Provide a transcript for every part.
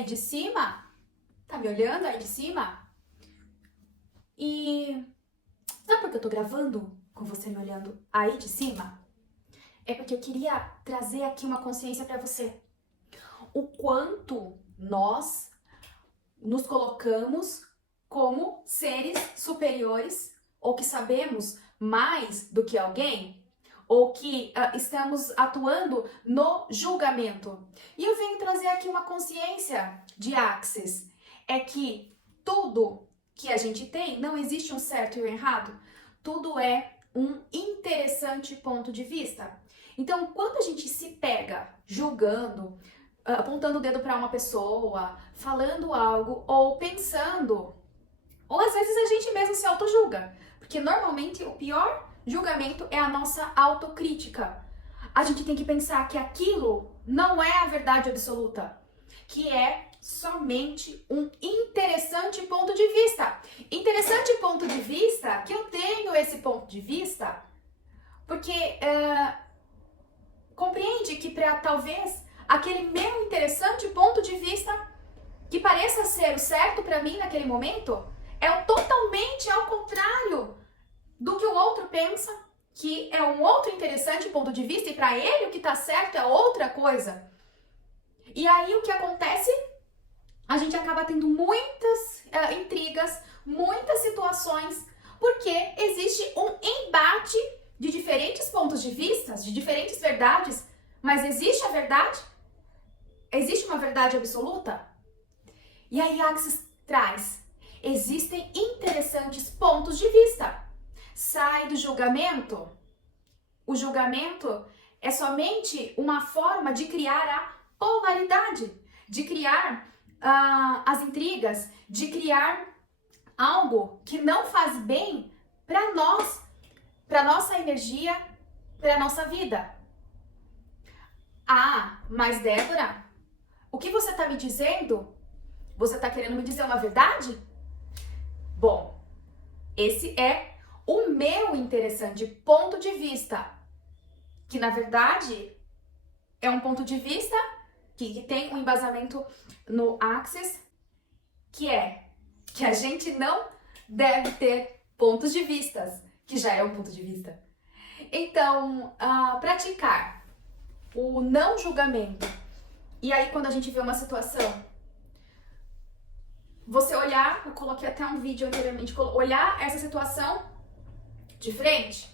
aí de cima? Tá me olhando aí de cima? E sabe por que eu tô gravando com você me olhando aí de cima? É porque eu queria trazer aqui uma consciência pra você. O quanto nós nos colocamos como seres superiores ou que sabemos mais do que alguém ou que estamos atuando no julgamento. E eu venho trazer aqui uma consciência de Axis. É que tudo que a gente tem, não existe um certo e um errado. Tudo é um interessante ponto de vista. Então, quando a gente se pega julgando, apontando o dedo para uma pessoa, falando algo ou pensando, ou às vezes a gente mesmo se autojulga, porque normalmente o pior julgamento é a nossa autocrítica. A gente tem que pensar que aquilo não é a verdade absoluta, que é somente um interessante ponto de vista. Interessante ponto de vista, que eu tenho esse ponto de vista, porque compreende que para talvez aquele meu interessante ponto de vista, que pareça ser o certo para mim naquele momento, é totalmente ao contrário do que o outro pensa, que é um outro interessante ponto de vista, e para ele o que está certo é outra coisa. E aí o que acontece? A gente acaba tendo muitas intrigas, muitas situações, porque existe um embate de diferentes pontos de vista, de diferentes verdades, mas existe a verdade? Existe uma verdade absoluta? E aí Axis traz: existem interessantes pontos de vista. Sai do julgamento. O julgamento é somente uma forma de criar a polaridade, de criar as intrigas, de criar algo que não faz bem para nós, para nossa energia, para nossa vida. Ah, mas Débora, o que você está me dizendo? Você está querendo me dizer uma verdade? Bom, esse é o meu interessante ponto de vista, que na verdade é um ponto de vista que tem um embasamento no Axis, que é que a gente não deve ter pontos de vistas, que já é um ponto de vista. Então, praticar o não julgamento, e aí quando a gente vê uma situação, você olhar, eu coloquei até um vídeo anteriormente, olhar essa situação de frente,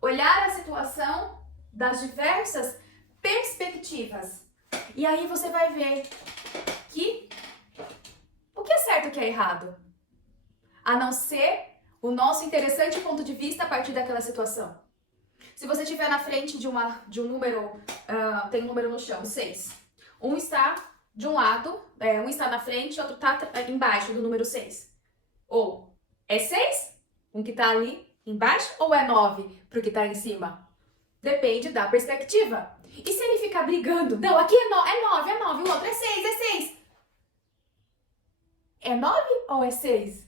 olhar a situação das diversas perspectivas. E aí você vai ver que o que é certo e o que é errado, a não ser o nosso interessante ponto de vista a partir daquela situação. Se você estiver na frente de um número, tem um número no chão, 6. Um está de um lado, um está na frente, outro está embaixo do número 6. Ou é 6, um que está ali embaixo, ou é 9 para o que está em cima? Depende da perspectiva. E se ele ficar brigando? Não, aqui é 9, o outro é 6. É 9 ou é 6?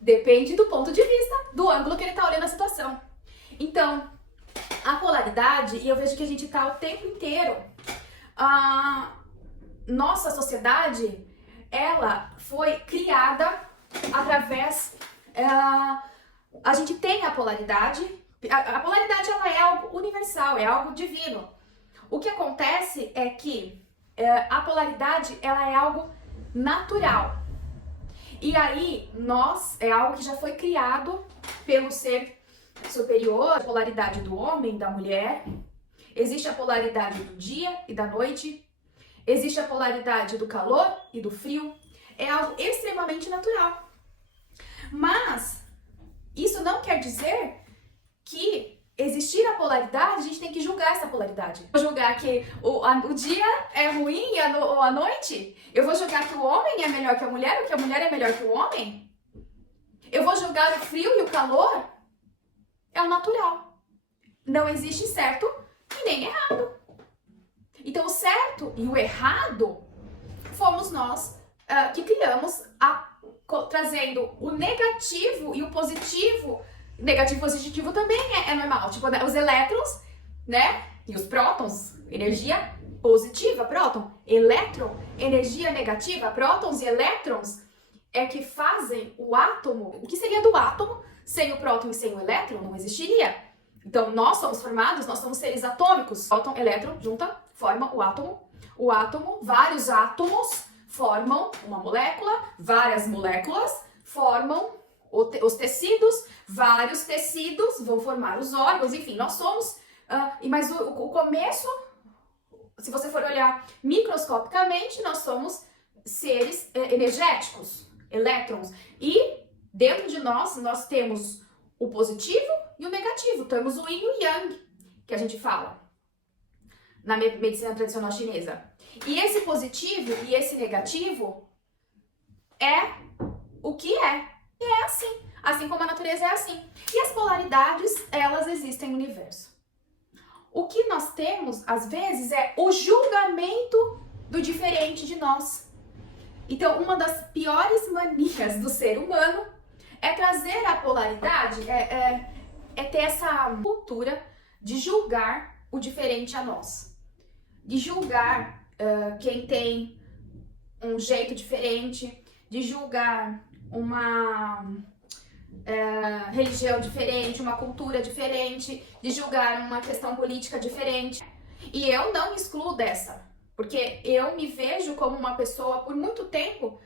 Depende do ponto de vista, do ângulo que ele está olhando a situação. Então, a polaridade, e eu vejo que a gente está o tempo inteiro, nossa sociedade, ela foi criada através, a gente tem a polaridade, a polaridade ela é algo universal, é algo divino. O que acontece é que a polaridade ela é algo natural. E aí, é algo que já foi criado pelo ser superior, a polaridade do homem, da mulher. Existe a polaridade do dia e da noite. Existe a polaridade do calor e do frio. É algo extremamente natural. Mas isso não quer dizer que existir a polaridade, a gente tem que julgar essa polaridade. Eu vou julgar que o dia é ruim e a noite? Eu vou julgar que o homem é melhor que a mulher ou que a mulher é melhor que o homem? Eu vou julgar o frio e o calor? É o natural. Não existe certo e nem errado. Então o certo e o errado fomos nós que criamos, trazendo o negativo e o positivo. Negativo e positivo também é normal. Tipo, os elétrons, né? E os prótons, energia, positiva, próton, elétron, energia negativa, prótons e elétrons, é que fazem o átomo. O que seria do átomo sem o próton e sem o elétron? Não existiria. Então, nós somos formados, nós somos seres atômicos. Próton, elétron, junta, forma o átomo. O átomo, vários átomos formam uma molécula, várias moléculas formam os tecidos, vários tecidos vão formar os órgãos, enfim, nós somos... mas o começo, se você for olhar microscopicamente, nós somos seres energéticos, elétrons. E dentro de nós temos o positivo e o negativo. Temos o yin e o yang, que a gente fala na medicina tradicional chinesa. E esse positivo e esse negativo é o que é. E é assim. Assim como a natureza é assim. E as polaridades, elas existem no universo. O que nós temos, às vezes, é o julgamento do diferente de nós. Então, uma das piores manias do ser humano é trazer a polaridade, é ter essa cultura de julgar o diferente a nós. De julgar quem tem um jeito diferente, de julgar uma religião diferente, uma cultura diferente, de julgar uma questão política diferente. E eu não me excluo dessa, porque eu me vejo como uma pessoa, por muito tempo,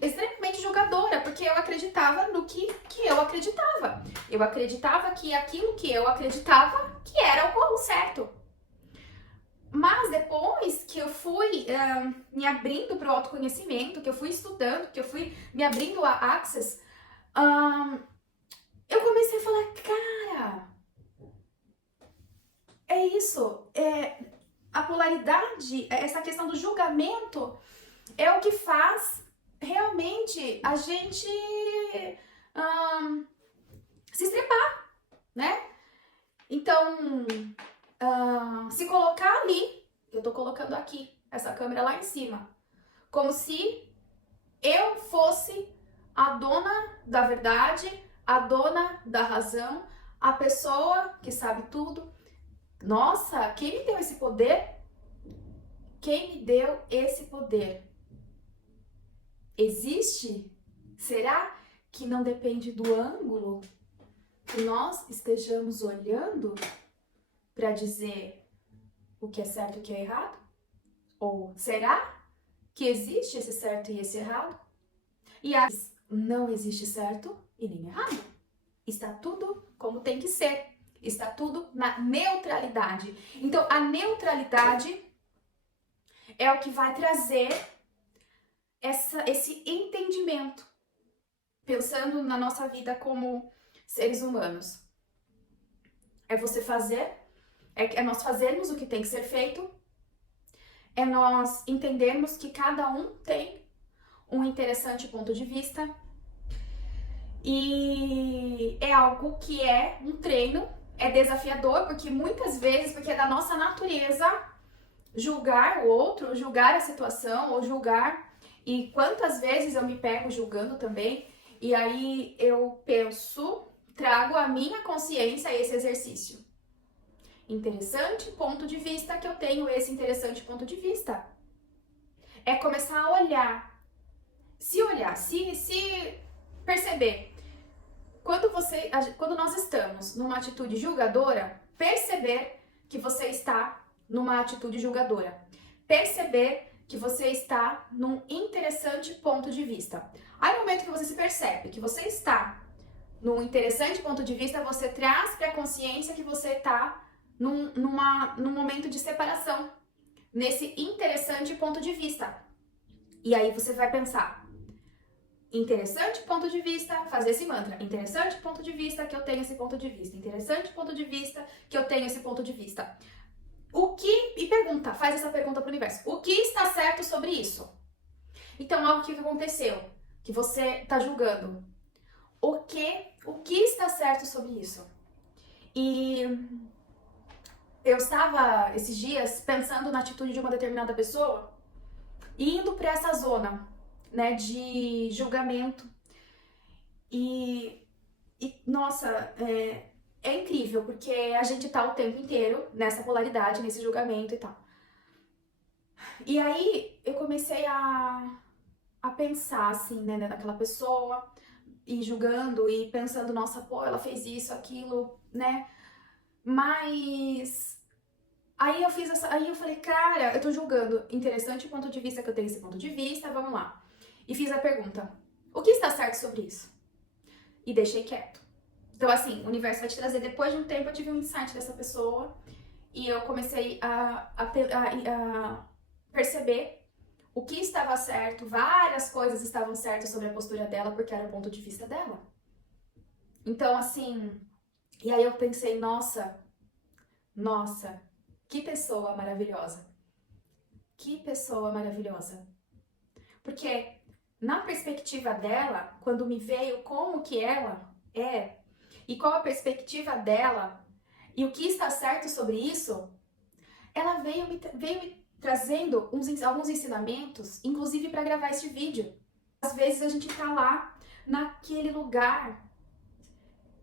extremamente julgadora, porque eu acreditava no que eu acreditava. Eu acreditava que aquilo que eu acreditava que era o certo. Mas depois que eu fui me abrindo para o autoconhecimento, que eu fui estudando, que eu fui me abrindo a Access, eu comecei a falar, cara, é isso, a polaridade, essa questão do julgamento é o que faz realmente a gente se estrepar, né? Então, se colocar ali, eu tô colocando aqui, essa câmera lá em cima, como se eu fosse a dona da verdade, a dona da razão, a pessoa que sabe tudo. Nossa, quem me deu esse poder? Quem me deu esse poder? Existe? Será que não depende do ângulo que nós estejamos olhando para dizer o que é certo e o que é errado? Ou será que existe esse certo e esse errado? E não existe certo e nem errado. Está tudo como tem que ser. Está tudo na neutralidade. Então, a neutralidade é o que vai trazer esse entendimento, pensando na nossa vida como seres humanos. É você fazer, é nós fazermos o que tem que ser feito, é nós entendermos que cada um tem um interessante ponto de vista, e é algo que é um treino, é desafiador, porque muitas vezes, porque é da nossa natureza julgar o outro, julgar a situação, ou julgar, e quantas vezes eu me pego julgando também, e aí eu penso, trago a minha consciência a esse exercício. Interessante ponto de vista que eu tenho esse interessante ponto de vista. É começar a olhar, se perceber. Quando nós estamos numa atitude julgadora, perceber que você está numa atitude julgadora. Perceber que você está num interessante ponto de vista. Aí no momento que você se percebe que você está num interessante ponto de vista, você traz para a consciência que você está num momento de separação, nesse interessante ponto de vista. E aí você vai pensar, interessante ponto de vista, fazer esse mantra, interessante ponto de vista que eu tenho esse ponto de vista, interessante ponto de vista que eu tenho esse ponto de vista. E pergunta, faz essa pergunta para o universo, o que está certo sobre isso? Então, algo que aconteceu, que você está julgando, o que está certo sobre isso? E eu estava, esses dias, pensando na atitude de uma determinada pessoa, indo para essa zona, né, de julgamento. E nossa, é incrível, porque a gente tá o tempo inteiro nessa polaridade, nesse julgamento e tal. E aí eu comecei a pensar assim, né, naquela pessoa, e julgando e pensando, nossa, pô, ela fez isso, aquilo, né? Mas aí eu falei, cara, eu tô julgando. Interessante o ponto de vista que eu tenho esse ponto de vista, vamos lá. E fiz a pergunta: o que está certo sobre isso? E deixei quieto. Então, assim, o universo vai te trazer. Depois de um tempo, eu tive um insight dessa pessoa e eu comecei a perceber o que estava certo, várias coisas estavam certas sobre a postura dela, porque era o ponto de vista dela. Então, assim, e aí eu pensei, nossa, que pessoa maravilhosa. Que pessoa maravilhosa. Porque na perspectiva dela, quando me veio como que ela é e qual a perspectiva dela e o que está certo sobre isso, ela veio me trazendo alguns ensinamentos, inclusive para gravar este vídeo. Às vezes a gente tá lá naquele lugar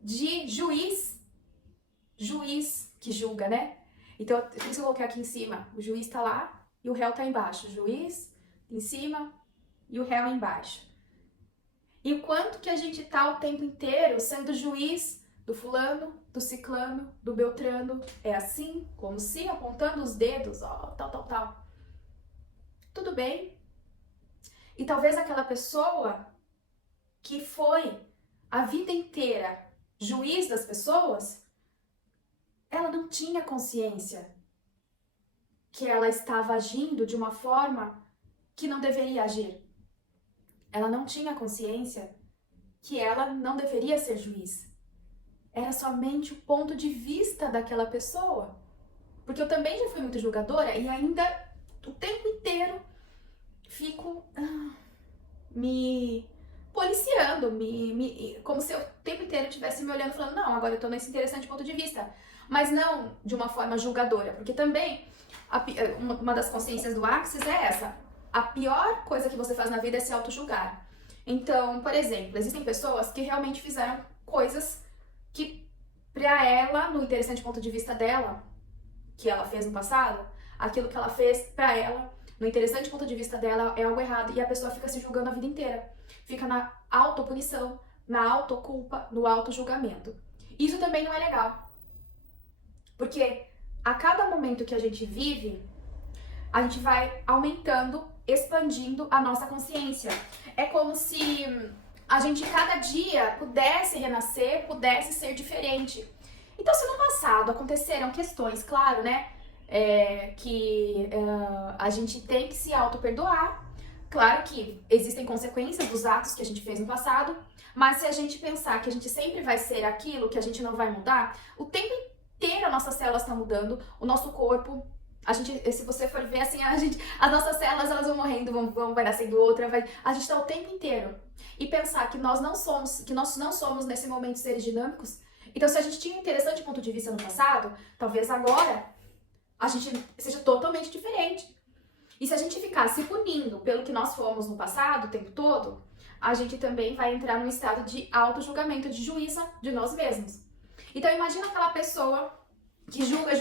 de juiz que julga, né? Então, por isso eu coloquei aqui em cima, o juiz tá lá e o réu tá embaixo. O juiz em cima e o réu embaixo. E o quanto que a gente tá o tempo inteiro sendo juiz do fulano, do ciclano, do beltrano. É assim, como se apontando os dedos, ó, tal. Tudo bem. E talvez aquela pessoa que foi a vida inteira juiz das pessoas, ela não tinha consciência que ela estava agindo de uma forma que não deveria agir. Ela não tinha consciência que ela não deveria ser juiz. Era somente o ponto de vista daquela pessoa. Porque eu também já fui muito julgadora e ainda o tempo inteiro fico me policiando, como se eu o tempo inteiro estivesse me olhando e falando, não, agora eu tô nesse interessante ponto de vista. Mas não de uma forma julgadora, porque também uma das consciências do Axis é essa. A pior coisa que você faz na vida é se auto-julgar. Então, por exemplo, existem pessoas que realmente fizeram coisas que, pra ela, no interessante ponto de vista dela, que ela fez no passado, aquilo que ela fez pra ela, no interessante ponto de vista dela, é algo errado. E a pessoa fica se julgando a vida inteira. Fica na autopunição, na autoculpa, no auto-julgamento. Isso também não é legal. Porque a cada momento que a gente vive, a gente vai aumentando, expandindo a nossa consciência. É como se a gente cada dia pudesse renascer, pudesse ser diferente. Então, se no passado aconteceram questões, claro, né, a gente tem que se auto-perdoar. Claro que existem consequências dos atos que a gente fez no passado, mas se a gente pensar que a gente sempre vai ser aquilo, que a gente não vai mudar, o tempo inteiro as nossas células estão mudando, o nosso corpo, se você for ver assim, as nossas células elas vão morrendo, vai nascendo outra, a gente está o tempo inteiro. E pensar que nós não somos nesse momento seres dinâmicos. Então, se a gente tinha um interessante ponto de vista no passado, talvez agora a gente seja totalmente diferente. E se a gente ficar se punindo pelo que nós fomos no passado o tempo todo, a gente também vai entrar num estado de auto-julgamento, de juíza de nós mesmos. Então, imagina aquela pessoa que julga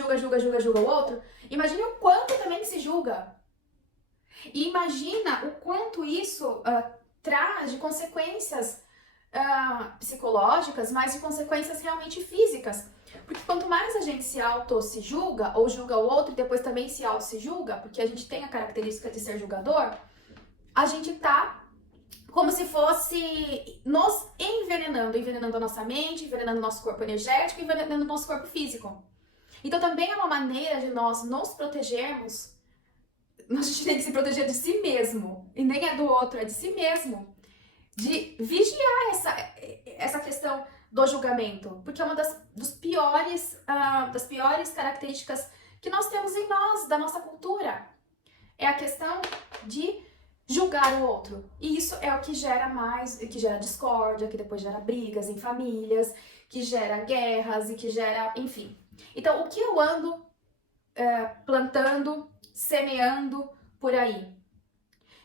o outro. Imagine o quanto também se julga. E imagina o quanto isso traz de consequências psicológicas, mas de consequências realmente físicas. Porque quanto mais a gente se julga, ou julga o outro e depois também se julga, porque a gente tem a característica de ser julgador, a gente tá como se fosse nos envenenando a nossa mente, envenenando o nosso corpo energético, envenenando o nosso corpo físico. Então também é uma maneira de nós nos protegermos. A gente tem que se proteger de si mesmo, e nem é do outro, é de si mesmo. De vigiar essa questão do julgamento, porque é uma das piores características que nós temos em nós, da nossa cultura. É a questão de julgar o outro. E isso é o que gera que gera discórdia, que depois gera brigas em famílias, que gera guerras e que gera, enfim. Então, o que eu ando plantando, semeando por aí?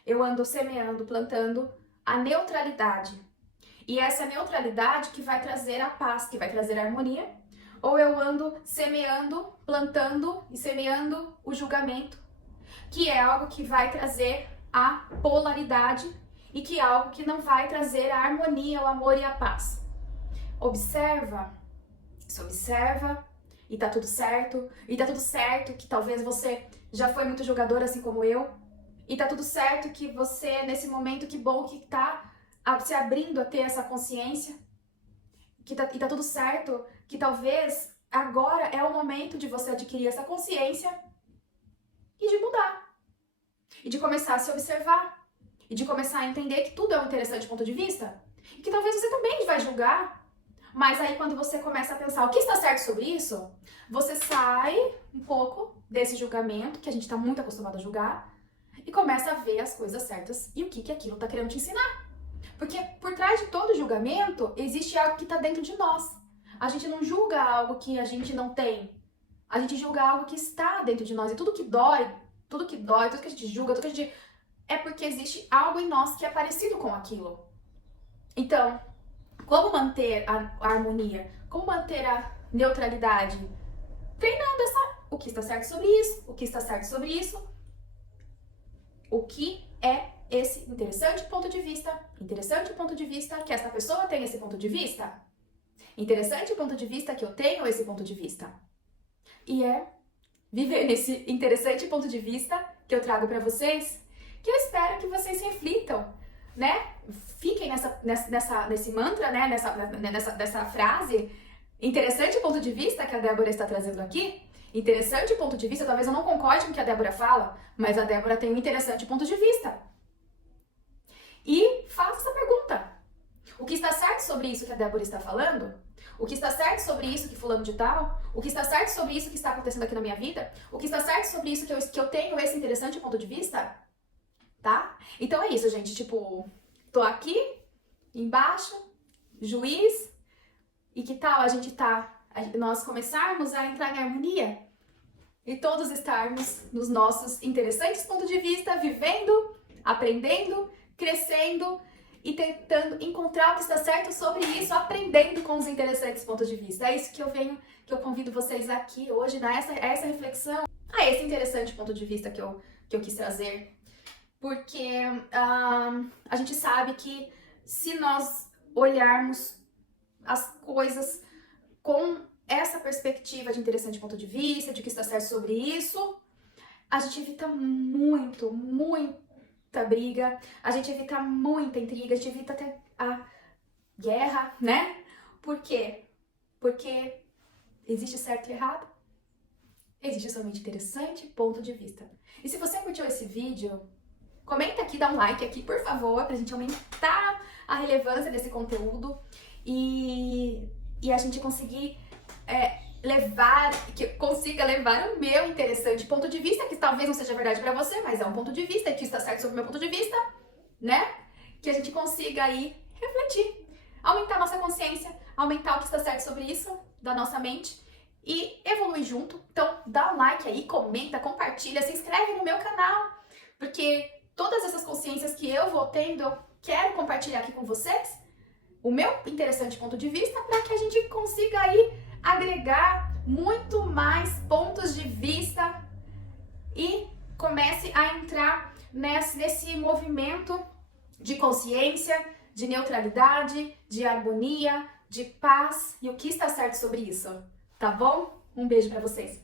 Eu ando semeando, plantando a neutralidade. E essa neutralidade que vai trazer a paz, que vai trazer a harmonia. Ou eu ando semeando, plantando e semeando o julgamento, que é algo que vai trazer a polaridade e que é algo que não vai trazer a harmonia, o amor e a paz. Se observa e tá tudo certo. E tá tudo certo que talvez você já foi muito jogador assim como eu. E tá tudo certo que você, nesse momento, que bom que tá se abrindo a ter essa consciência. E tá tudo certo que talvez agora é o momento de você adquirir essa consciência e de mudar. E de começar a se observar. E de começar a entender que tudo é um interessante ponto de vista. E que talvez você também vai julgar. Mas aí quando você começa a pensar o que está certo sobre isso, você sai um pouco desse julgamento, que a gente está muito acostumado a julgar, e começa a ver as coisas certas e o que aquilo está querendo te ensinar. Porque por trás de todo julgamento, existe algo que está dentro de nós. A gente não julga algo que a gente não tem. A gente julga algo que está dentro de nós. E tudo que dói, tudo que a gente julga, tudo que a gente... é porque existe algo em nós que é parecido com aquilo. Então, como manter a harmonia? Como manter a neutralidade? Treinando o que está certo sobre isso, o que está certo sobre isso. O que é esse interessante ponto de vista? Interessante ponto de vista que essa pessoa tem esse ponto de vista? Interessante ponto de vista que eu tenho esse ponto de vista? E é viver nesse interessante ponto de vista que eu trago para vocês, que eu espero que vocês reflitam, né? Fiquem nesse mantra, né? Nessa frase. Interessante ponto de vista que a Débora está trazendo aqui. Interessante ponto de vista, talvez eu não concorde com o que a Débora fala, mas a Débora tem um interessante ponto de vista. E faça essa pergunta. O que está certo sobre isso que a Débora está falando? O que está certo sobre isso que fulano de tal? O que está certo sobre isso que está acontecendo aqui na minha vida? O que está certo sobre isso que eu tenho esse interessante ponto de vista? Tá? Então é isso, gente. Tipo, tô aqui, embaixo, juiz, e que tal nós começarmos a entrar em harmonia? E todos estarmos nos nossos interessantes pontos de vista, vivendo, aprendendo, crescendo e tentando encontrar o que está certo sobre isso, aprendendo com os interessantes pontos de vista. É isso que eu convido vocês aqui hoje, a essa reflexão, a esse interessante ponto de vista que eu quis trazer. Porque a gente sabe que se nós olharmos as coisas com essa perspectiva de interessante ponto de vista, de que está certo sobre isso, a gente evita muita briga, a gente evita muita intriga, a gente evita até a guerra, né? Por quê? Porque existe certo e errado, existe somente interessante ponto de vista. E se você curtiu esse vídeo, comenta aqui, dá um like aqui, por favor, pra gente aumentar a relevância desse conteúdo e a gente conseguir consiga levar o meu interessante ponto de vista, que talvez não seja verdade pra você, mas é um ponto de vista e que está certo sobre o meu ponto de vista, né? Que a gente consiga aí refletir, aumentar a nossa consciência, aumentar o que está certo sobre isso da nossa mente e evoluir junto. Então dá um like aí, comenta, compartilha, se inscreve no meu canal, porque todas essas consciências que eu vou tendo, eu quero compartilhar aqui com vocês o meu interessante ponto de vista para que a gente consiga aí agregar muito mais pontos de vista e comece a entrar nesse movimento de consciência, de neutralidade, de harmonia, de paz e o que está certo sobre isso, tá bom? Um beijo para vocês!